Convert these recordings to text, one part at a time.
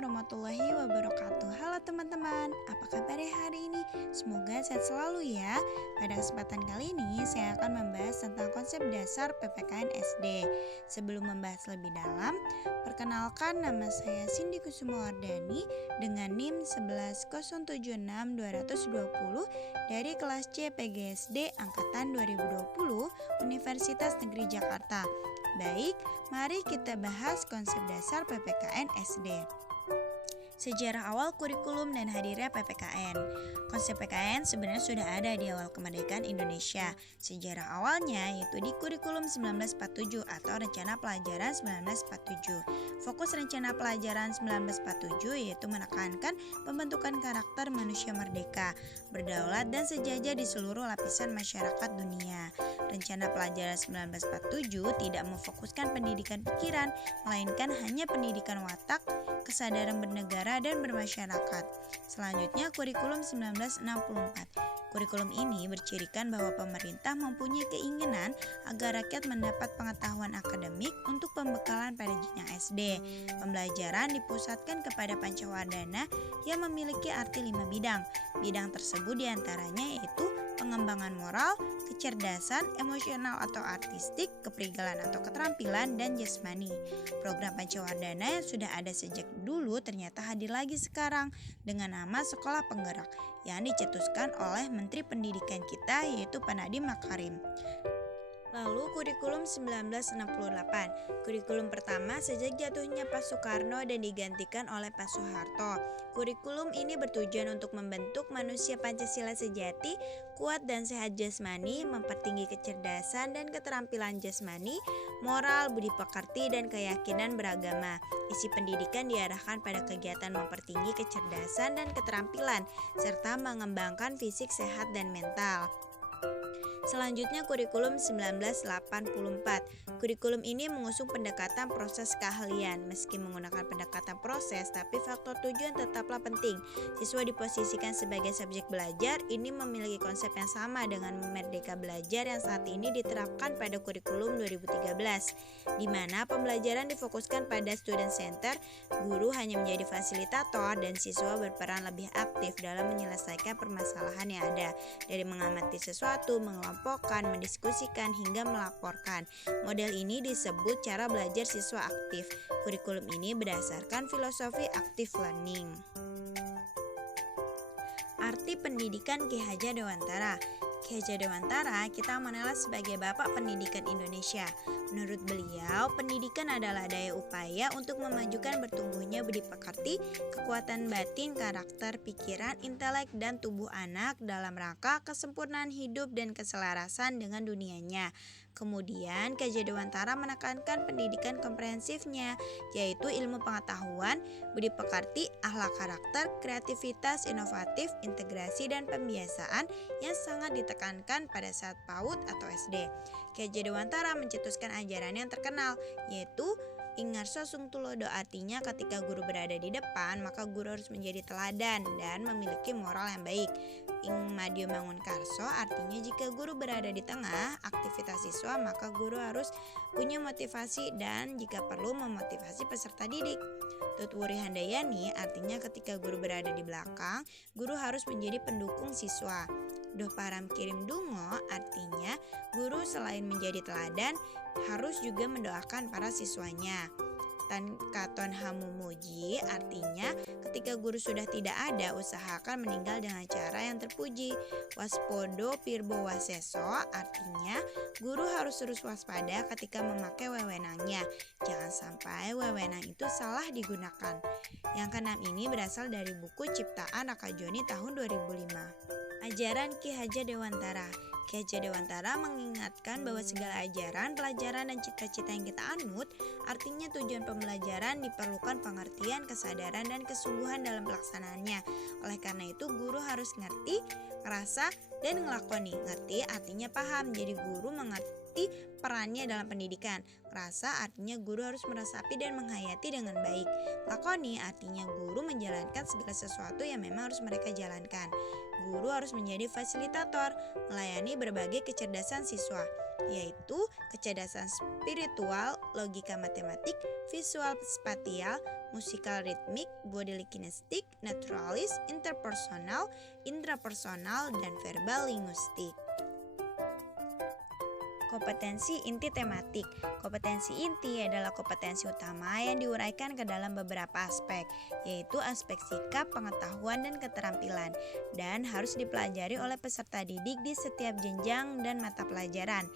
warahmatullahi wabarakatuh. Halo teman-teman, apa kabarnya hari ini? Semoga sehat selalu ya. Pada kesempatan kali ini saya akan membahas tentang konsep dasar PPKN SD. Sebelum membahas lebih dalam, perkenalkan nama saya Cindy Kusumawardani dengan NIM 11076-220 dari kelas C PGSD Angkatan 2020 Universitas Negeri Jakarta. Baik, mari kita bahas konsep dasar PPKN SD. Sejarah awal kurikulum dan hadirnya PPKN. Konsep PPKN sebenarnya sudah ada di awal kemerdekaan Indonesia. Sejarah awalnya yaitu di kurikulum 1947 atau Rencana Pelajaran 1947. Fokus Rencana Pelajaran 1947 yaitu menekankan pembentukan karakter manusia merdeka, berdaulat dan sejajar di seluruh lapisan masyarakat dunia. Rencana Pelajaran 1947 tidak memfokuskan pendidikan pikiran, melainkan hanya pendidikan watak, kesadaran bernegara dan bermasyarakat. Selanjutnya, kurikulum 1964. Kurikulum ini bercirikan bahwa pemerintah mempunyai keinginan agar rakyat mendapat pengetahuan akademik untuk pembekalan pada jenjang SD. Pembelajaran dipusatkan kepada Pancawardana yang memiliki arti 5 bidang. Bidang tersebut diantaranya yaitu pengembangan moral, kecerdasan, emosional atau artistik, keprigalan atau keterampilan, dan jasmani. Program Pancawardana yang sudah ada sejak dulu ternyata hadir lagi sekarang dengan nama Sekolah Penggerak yang dicetuskan oleh Menteri Pendidikan kita yaitu Pak Nadiem Makarim. Lalu kurikulum 1968. Kurikulum pertama sejak jatuhnya Pak Soekarno dan digantikan oleh Pak Soeharto. Kurikulum ini bertujuan untuk membentuk manusia Pancasila sejati, kuat dan sehat jasmani, mempertinggi kecerdasan dan keterampilan jasmani, moral, budi pekerti dan keyakinan beragama. Isi pendidikan diarahkan pada kegiatan mempertinggi kecerdasan dan keterampilan serta mengembangkan fisik sehat dan mental. Selanjutnya kurikulum 1984. Kurikulum ini mengusung pendekatan proses keahlian. Meski menggunakan pendekatan proses, tapi faktor tujuan tetaplah penting. Siswa diposisikan sebagai subjek belajar, ini memiliki konsep yang sama dengan Merdeka Belajar yang saat ini diterapkan pada kurikulum 2013, di mana pembelajaran difokuskan pada student center, guru hanya menjadi fasilitator dan siswa berperan lebih aktif dalam menyelesaikan permasalahan yang ada, dari mengamati sesuatu, mengelompokkan, mendiskusikan, hingga melaporkan. Model ini disebut cara belajar siswa aktif. Kurikulum ini berdasarkan filosofi active learning. Arti pendidikan Ki Hajar Dewantara. Ki Hajar Dewantara kita menilai sebagai Bapak Pendidikan Indonesia. Menurut beliau, pendidikan adalah daya upaya untuk memajukan bertumbuhnya budi pekerti, kekuatan batin, karakter, pikiran, intelek, dan tubuh anak dalam rangka kesempurnaan hidup dan keselarasan dengan dunianya. Kemudian, Ki Hajar Dewantara menekankan pendidikan komprehensifnya, yaitu ilmu pengetahuan, budi pekerti, akhlak karakter, kreativitas, inovatif, integrasi, dan pembiasaan yang sangat ditekankan pada saat PAUD atau SD. Ki Hajar Dewantara mencetuskan ajaran yang terkenal, yaitu Ingarso Sung Tulodo, artinya ketika guru berada di depan, maka guru harus menjadi teladan dan memiliki moral yang baik. Ing Madio Mangun Karso, artinya jika guru berada di tengah aktivitas siswa, maka guru harus punya motivasi dan jika perlu memotivasi peserta didik. Tut Wuri Handayani, artinya ketika guru berada di belakang, guru harus menjadi pendukung siswa. Doh Param Kirim Dungo, artinya guru selain menjadi teladan harus juga mendoakan para siswanya. Tan Katon Hamumuji, artinya ketika guru sudah tidak ada, usahakan meninggal dengan cara yang terpuji. Waspodo Pirbo Waseso, artinya guru harus terus waspada ketika memakai wewenangnya. Jangan sampai wewenang itu salah digunakan. Yang keenam ini berasal dari buku Ciptaan Rakajoni tahun 2005. Ajaran Ki Hajar Dewantara. Ki Hajar Dewantara mengingatkan bahwa segala ajaran, pelajaran, dan cita-cita yang kita anut, artinya tujuan pembelajaran diperlukan pengertian, kesadaran, dan kesungguhan dalam pelaksanaannya. Oleh karena itu, guru harus ngerti, ngerasa, dan ngelakoni. Ngerti artinya paham, jadi guru mengerti perannya dalam pendidikan. Rasa artinya guru harus meresapi dan menghayati dengan baik. Lakoni artinya guru menjalankan segala sesuatu yang memang harus mereka jalankan. Guru harus menjadi fasilitator, melayani berbagai kecerdasan siswa. yaitu kecerdasan spiritual, logika matematik, visual spatial, musikal ritmik, bodily kinestik, naturalis, interpersonal, intrapersonal, dan verbal linguistik. Kompetensi inti tematik. Kompetensi inti adalah kompetensi utama yang diuraikan ke dalam beberapa aspek, yaitu aspek sikap, pengetahuan, dan keterampilan, dan harus dipelajari oleh peserta didik di setiap jenjang dan mata pelajaran.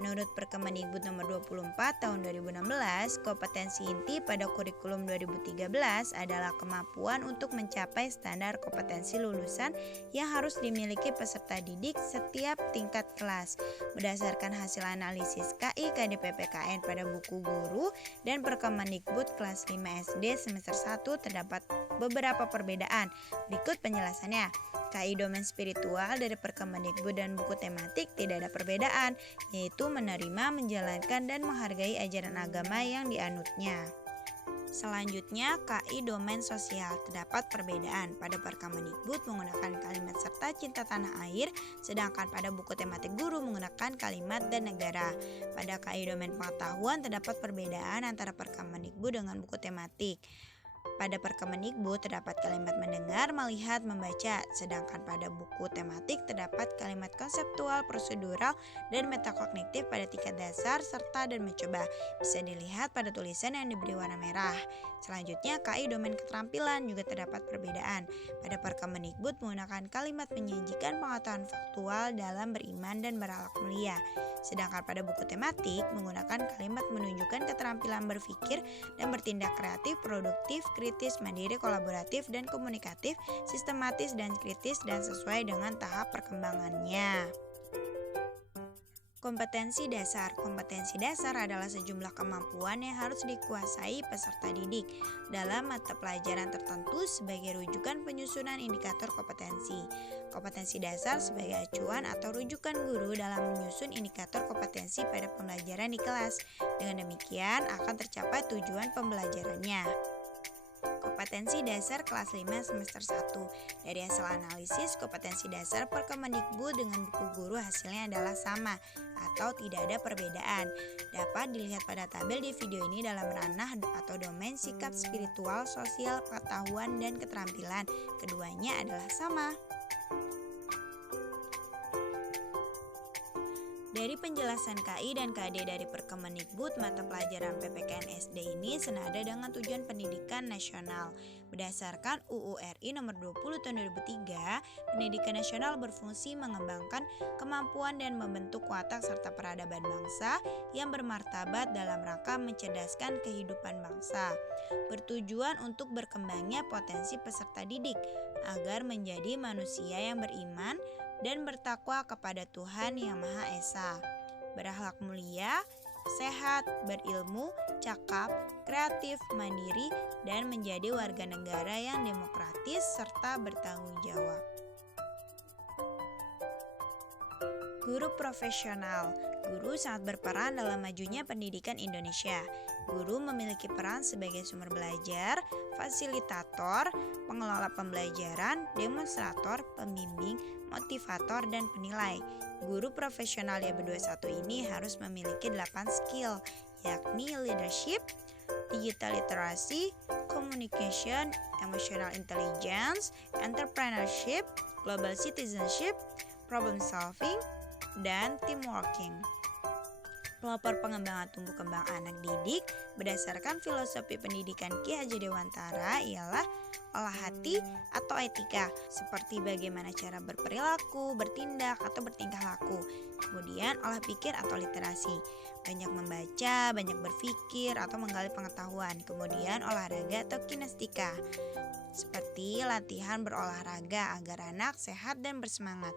Menurut Perkemendikbud nomor 24 tahun 2016, kompetensi inti pada kurikulum 2013 adalah kemampuan untuk mencapai standar kompetensi lulusan yang harus dimiliki peserta didik setiap tingkat kelas. Berdasarkan hasil analisis KI KDPPKN pada buku guru dan Perkemendikbud kelas 5 SD semester 1 terdapat beberapa perbedaan. Berikut penjelasannya. KI domain spiritual dari Perkemendikbud dan buku tematik tidak ada perbedaan, yaitu menerima, menjalankan, dan menghargai ajaran agama yang dianutnya. Selanjutnya, KI domain sosial terdapat perbedaan. Pada Perkemendikbud menggunakan kalimat serta cinta tanah air, sedangkan pada buku tematik guru menggunakan kalimat dan negara. Pada KI domain pengetahuan terdapat perbedaan antara Perkemendikbud dengan buku tematik. Pada Perkemendikbud terdapat kalimat mendengar, melihat, membaca, sedangkan pada buku tematik terdapat kalimat konseptual, prosedural, dan metakognitif pada tingkat dasar serta dan mencoba. Bisa dilihat pada tulisan yang diberi warna merah. Selanjutnya, KI domain keterampilan juga terdapat perbedaan. Pada Perkemendikbud menggunakan kalimat menyajikan pengetahuan faktual dalam beriman dan berakhlak mulia. Sedangkan pada buku tematik menggunakan kalimat menunjukkan keterampilan berpikir dan bertindak kreatif, produktif, kritis, mandiri, kolaboratif, dan komunikatif, sistematis dan kritis dan sesuai dengan tahap perkembangannya. Kompetensi dasar. Kompetensi dasar adalah sejumlah kemampuan yang harus dikuasai peserta didik dalam mata pelajaran tertentu sebagai rujukan penyusunan indikator kompetensi. Kompetensi dasar sebagai acuan atau rujukan guru dalam menyusun indikator kompetensi pada pembelajaran di kelas. Dengan demikian akan tercapai tujuan pembelajarannya. Kompetensi dasar kelas 5 semester 1. Dari hasil analisis kompetensi dasar Perkemendikbud dengan buku guru hasilnya adalah sama atau tidak ada perbedaan. Dapat dilihat pada tabel di video ini dalam ranah atau domain sikap spiritual, sosial, pengetahuan, dan keterampilan. Keduanya adalah sama. Dari penjelasan KI dan KD dari Perkemendikbud, mata pelajaran PPKN SD ini senada dengan tujuan pendidikan nasional. Berdasarkan UU RI nomor 20 tahun 2003, pendidikan nasional berfungsi mengembangkan kemampuan dan membentuk watak serta peradaban bangsa yang bermartabat dalam rangka mencerdaskan kehidupan bangsa. Bertujuan untuk berkembangnya potensi peserta didik agar menjadi manusia yang beriman dan bertakwa kepada Tuhan Yang Maha Esa, berakhlak mulia, sehat, berilmu, cakap, kreatif, mandiri, dan menjadi warga negara yang demokratis serta bertanggung jawab. Guru profesional. Guru sangat berperan dalam majunya pendidikan Indonesia. Guru memiliki peran sebagai sumber belajar, fasilitator, pengelola pembelajaran, demonstrator, pembimbing, motivator, dan penilai. Guru profesional YB21 ini harus memiliki 8 skill, yakni leadership, digital literacy, communication, emotional intelligence, entrepreneurship, global citizenship, problem solving, dan team working. Pelopor pengembangan tumbuh kembang anak didik berdasarkan filosofi pendidikan Ki Hajar Dewantara ialah olah hati atau etika, seperti bagaimana cara berperilaku, bertindak, atau bertingkah laku. Kemudian olah pikir atau literasi, banyak membaca, banyak berpikir, atau menggali pengetahuan. Kemudian olahraga atau kinestika, seperti latihan berolahraga agar anak sehat dan bersemangat.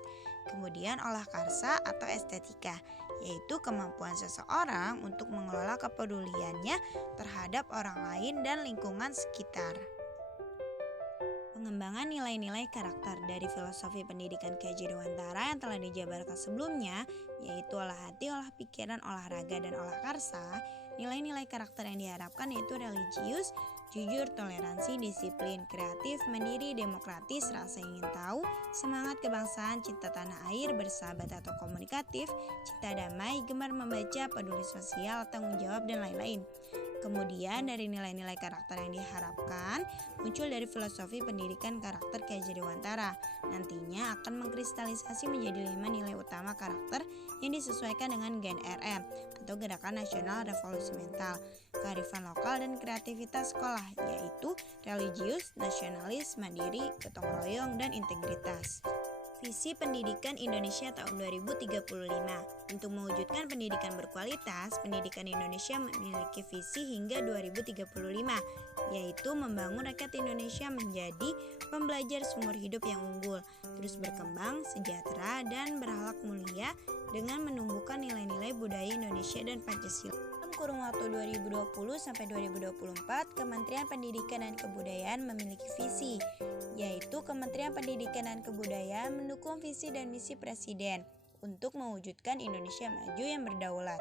Kemudian olah karsa atau estetika, yaitu kemampuan seseorang untuk mengelola kepeduliannya terhadap orang lain dan lingkungan sekitar. Pengembangan nilai-nilai karakter dari filosofi pendidikan K.J. Dewantara yang telah dijabarkan sebelumnya, yaitu olah hati, olah pikiran, olahraga, dan olah karsa. Nilai-nilai karakter yang diharapkan yaitu religius, jujur, toleransi, disiplin, kreatif, mandiri, demokratis, rasa ingin tahu, semangat kebangsaan, cinta tanah air, bersahabat atau komunikatif, cinta damai, gemar membaca, peduli sosial, tanggung jawab, dan lain-lain. Kemudian dari nilai-nilai karakter yang diharapkan muncul dari filosofi pendidikan karakter K.J. Dewantara. Nantinya akan mengkristalisasi menjadi 5 nilai utama karakter yang disesuaikan dengan GNRM atau Gerakan Nasional Revolusi Mental, kearifan lokal dan kreativitas sekolah, yaitu religius, nasionalis, mandiri, gotong royong, dan integritas. Visi Pendidikan Indonesia tahun 2035. Untuk mewujudkan pendidikan berkualitas, pendidikan Indonesia memiliki visi hingga 2035, yaitu membangun rakyat Indonesia menjadi pembelajar seumur hidup yang unggul, terus berkembang, sejahtera, dan berakhlak mulia dengan menumbuhkan nilai-nilai budaya Indonesia dan Pancasila. Dalam kurun waktu 2020 sampai 2024, Kementerian Pendidikan dan Kebudayaan memiliki visi, yaitu Kementerian Pendidikan dan Kebudayaan mendukung visi dan misi Presiden untuk mewujudkan Indonesia maju yang berdaulat,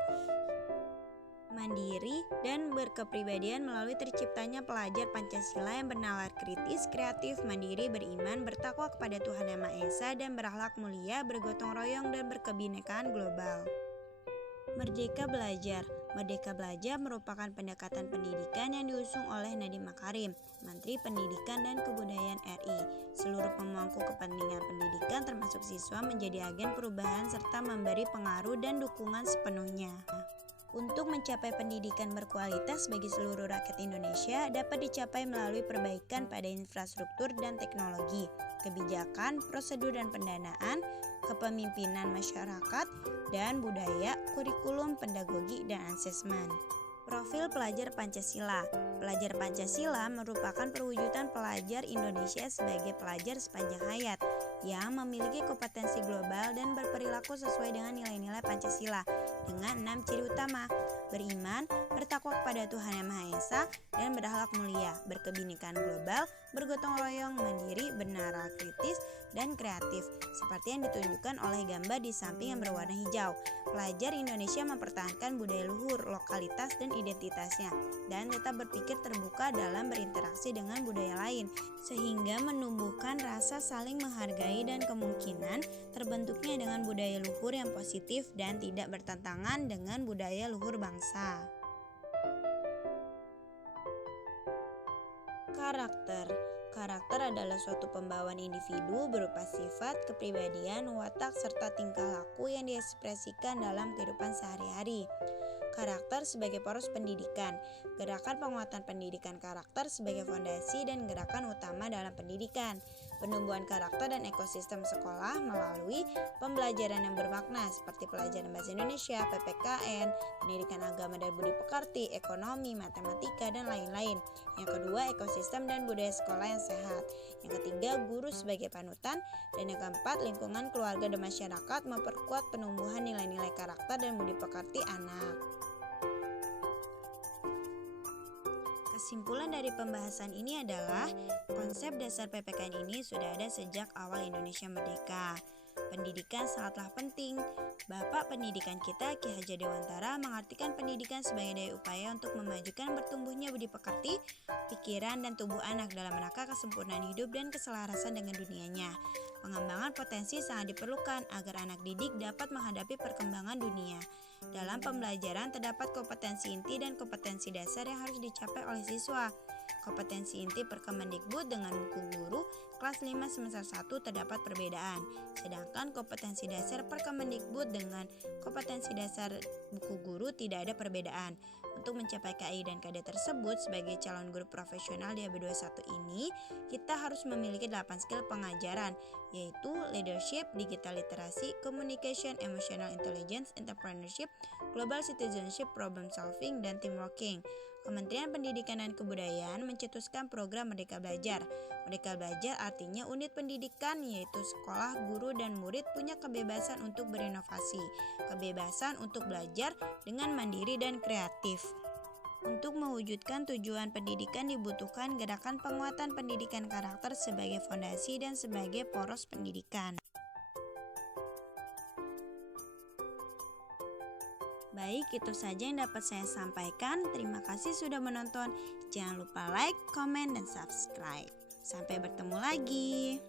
mandiri, dan berkepribadian melalui terciptanya pelajar Pancasila yang bernalar kritis, kreatif, mandiri, beriman, bertakwa kepada Tuhan Yang Maha Esa, dan berakhlak mulia, bergotong royong, dan berkebinekaan global. Merdeka Belajar. Merdeka Belajar merupakan pendekatan pendidikan yang diusung oleh Nadiem Makarim, Menteri Pendidikan dan Kebudayaan RI. Seluruh pemangku kepentingan pendidikan termasuk siswa menjadi agen perubahan serta memberi pengaruh dan dukungan sepenuhnya. Untuk mencapai pendidikan berkualitas bagi seluruh rakyat Indonesia dapat dicapai melalui perbaikan pada infrastruktur dan teknologi, kebijakan, prosedur dan pendanaan, kepemimpinan masyarakat, dan budaya, kurikulum, pedagogi, dan asesmen. Profil pelajar Pancasila. Pelajar Pancasila merupakan perwujudan pelajar Indonesia sebagai pelajar sepanjang hayat yang memiliki kompetensi global dan berperilaku sesuai dengan nilai-nilai Pancasila dengan 6 ciri utama: beriman, bertakwa kepada Tuhan Yang Maha Esa, dan berakhlak mulia, berkebinekaan global, bergotong royong, mandiri, bernalar kritis, dan kreatif, seperti yang ditunjukkan oleh gambar di samping yang berwarna hijau. Pelajar Indonesia mempertahankan budaya luhur, lokalitas, dan identitasnya, dan tetap berpikir terbuka dalam berinteraksi dengan budaya lain, sehingga menumbuhkan rasa saling menghargai dan kemungkinan terbentuknya dengan budaya luhur yang positif dan tidak bertentangan dengan budaya luhur bangsa. Karakter adalah suatu pembawaan individu berupa sifat, kepribadian, watak, serta tingkah laku yang diekspresikan dalam kehidupan sehari-hari. Karakter sebagai poros pendidikan. Gerakan penguatan pendidikan karakter sebagai fondasi dan gerakan utama dalam pendidikan. Penumbuhan karakter dan ekosistem sekolah melalui pembelajaran yang bermakna seperti pelajaran bahasa Indonesia, PPKN, pendidikan agama dan budi pekerti, ekonomi, matematika, dan lain-lain. Yang kedua, ekosistem dan budaya sekolah yang sehat. Yang ketiga, guru sebagai panutan. Dan yang keempat, lingkungan keluarga dan masyarakat memperkuat penumbuhan nilai-nilai karakter dan budi pekerti anak. Kesimpulan dari pembahasan ini adalah konsep dasar PPKN ini sudah ada sejak awal Indonesia merdeka. Pendidikan sangatlah penting. Bapak pendidikan kita, Ki Hajar Dewantara, mengartikan pendidikan sebagai daya upaya untuk memajukan bertumbuhnya budi pekerti, pikiran, dan tubuh anak dalam rangka kesempurnaan hidup dan keselarasan dengan dunianya. Pengembangan potensi sangat diperlukan agar anak didik dapat menghadapi perkembangan dunia. Dalam pembelajaran terdapat kompetensi inti dan kompetensi dasar yang harus dicapai oleh siswa. Kompetensi inti Perkemendikbud dengan buku guru kelas 5 semester 1 terdapat perbedaan. Sedangkan kompetensi dasar Perkemendikbud dengan kompetensi dasar buku guru tidak ada perbedaan. Untuk mencapai KI dan KD tersebut sebagai calon guru profesional di AB21 ini, kita harus memiliki 8 skill pengajaran, yaitu leadership, digital literasi, communication, emotional intelligence, entrepreneurship, global citizenship, problem solving, dan team working. Kementerian Pendidikan dan Kebudayaan mencetuskan program Merdeka Belajar. Merdeka Belajar artinya unit pendidikan, yaitu sekolah, guru, dan murid punya kebebasan untuk berinovasi, kebebasan untuk belajar dengan mandiri dan kreatif. Untuk mewujudkan tujuan pendidikan dibutuhkan gerakan penguatan pendidikan karakter sebagai fondasi dan sebagai poros pendidikan. Baik, itu saja yang dapat saya sampaikan. Terima kasih sudah menonton. Jangan lupa like, komen, dan subscribe. Sampai bertemu lagi.